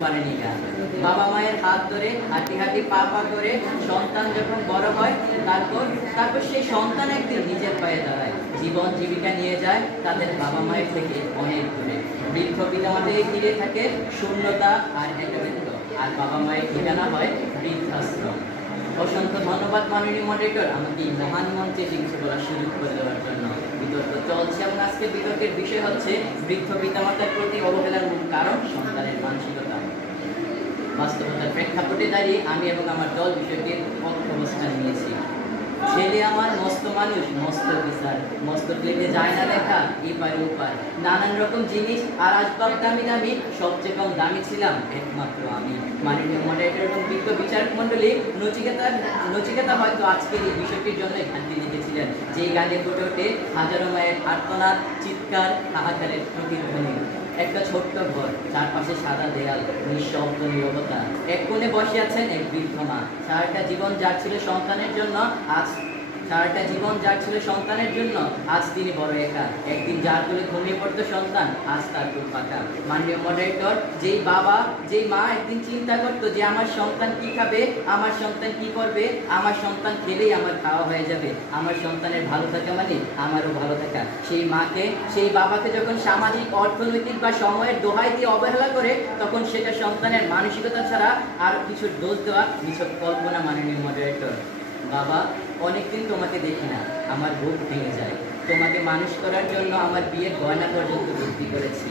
পারেনি না। বাবা মায়ের হাত ধরে হাঁটি হাঁটি পা পা করে সন্তান যখন বড় হয় তারপর তারপর সেই সন্তান একদিন নিজের পায়ে দাঁড়ায়, জীবন জীবিকা নিয়ে যায় তাদের বাবা মায়ের থেকে অনেক দূরে। বৃদ্ধ পিতামাতাকে ঘিরে থাকে শূন্যতা আর একাকিত্ব, আর বাবা মায়ের ঠিকানা হয় বৃদ্ধাশ্রম। অসংখ্য ধন্যবাদ মাননীয় মডারেটর, আমাকে এই মহান মঞ্চে কিছু বলার সুযোগ করে দেওয়ার জন্য। বিতর্ক চলছে এবং আজকে বিতর্কের বিষয় হচ্ছে বৃদ্ধ পিতামাতার প্রতি অবহেলার মূল কারণ সন্তানের মানসিকতা। বাস্তবতার প্রেক্ষাপটে দাঁড়িয়ে আমি এবং আমার দল বিষয়টির অবস্থান নিয়েছি। ছেলে আমার মস্ত মানুষ, মস্ত বিচার, মস্ত প্লেটে যায় না দেখা এপারে ওপার, নানান রকম জিনিস আর আসবাব দামি দামি, সবচেয়ে কম দামি ছিলাম একমাত্র আমি। মাননীয় মডারেটর এবং বিজ্ঞ বিচারক মন্ডলী, নচিকেতা হয়তো আজকের এই বিষয়টির জন্য গানটি লিখেছিলেন, যে গানে ফুটে ওঠে হাজারো মায়ের আর্তনাদ, চিৎকার, হাহাকারের প্রতিধ্বনি। একটা ছোট্ট ঘর, চারপাশে সাদা দেয়াল, নিঃশব্দ নীরবতা। এক কোণে বসে আছেন এক বৃদ্ধ মা। সারাটা জীবন যার ছিল সন্তানের জন্য, আজ তিনি বড় একা। একদিন যার কোলে ঘুমিয়ে পড়তো সন্তান, আজ তার কোল পাকা। মাননীয় মডারেটর, যেই মা একদিন চিন্তা করতো যে আমার সন্তান কি খাবে, আমার সন্তান কি করবে, আমার সন্তান খেলেই আমার খাওয়া হয়ে যাবে, আমার সন্তানের ভালো থাকা মানে আমারও ভালো থাকা, সেই মাকে, সেই বাবাকে যখন সামাজিক, অর্থনৈতিক বা সময়ের দোহাই দিয়ে অবহেলা করে, তখন সেটা সন্তানের মানসিকতা ছাড়া আর কিছু দোষ দেওয়া নিছক কল্পনা। মাননীয় মডারেটর, বাবা, অনেকদিন তোমাকে দেখি না, আমার বুক ভেঙে যায়। তোমাকে মানুষ করার জন্য আমার বিয়ের গয়না পর্যন্ত বিক্রি করেছি।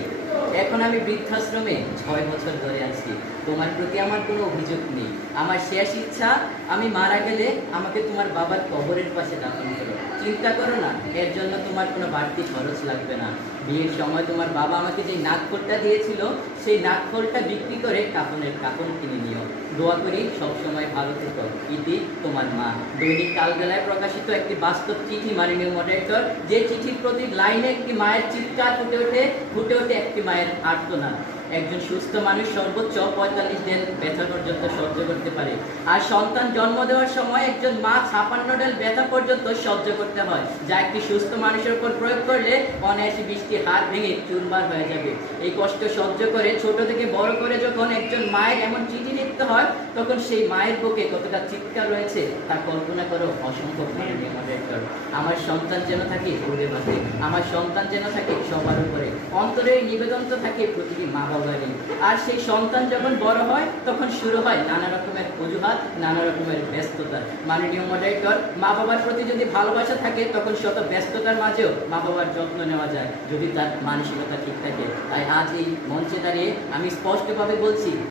এখন আমি বৃদ্ধাশ্রমে 6 বছর ধরে আছি। তোমার প্রতি আমার কোনো অভিযোগ নেই। আমার শেষ ইচ্ছা, আমি মারা গেলে আমাকে তোমার বাবার কবরের পাশে দাফন করো। চিন্তা করো না, এর জন্য তোমার কোনো বাড়তি খরচ লাগবে না। বিয়ের সময় তোমার বাবা আমাকে যে নাকফোলটা দিয়েছিল, সেই নাকফোলটা বিক্রি করে কাপন কিনে নিও। দোয়া করি সবসময় ভালো থেকো। ইতি, তোমার মা। দৈনিক কালবেলায় প্রকাশিত একটি বাস্তব চিঠি। মাননীয় মডারেটর, যে চিঠির প্রতি লাইনে একটি মায়ের চিৎকার ফুটে ওঠে একটি মায়ের আর্তনাদ। একজন সুস্থ মানুষ সর্বোচ্চ 45 দিন ব্যথা পর্যন্ত সহ্য করতে পারে, আর সন্তান জন্ম দেওয়ার সময় একজন মা 56 দিন ব্যথা পর্যন্ত সহ্য করতে হয়, যা একটি সুস্থ মানুষের উপর প্রয়োগ করলে অনায়াসে 20টি হাড় ভেঙে চুরমার হয়ে যাবে। এই কষ্ট সহ্য করে ছোট থেকে বড় করে যখন একজন মায়ের এমন চিঠি লিখতে হয়, তখন সেই মায়ের বুকে কতটা চিৎকার রয়েছে তা কল্পনা করো অসম্ভব। মাননীয় মডারেটর, আমার সন্তান যেন থাকে উড়ে বাঁধে, আমার সন্তান যেন থাকে সবার উপরে। অন্তরের নিবেদন তো থাকে প্রতিটি মা বাবারই। আর সেই সন্তান যখন বড় হয়, তখন শুরু হয় নানা রকমের অজুহাত, নানা রকমের ব্যস্ততা। মাননীয় মডারেটর, মা বাবার প্রতি যদি ভালোবাসা থাকে, তখন শত ব্যস্ততার মাঝেও মা বাবার যত্ন নেওয়া যায়, যদি তার মানসিকতা ঠিক থাকে। তাই আজ এই মঞ্চে দাঁড়িয়ে আমি স্পষ্টভাবে বলছি,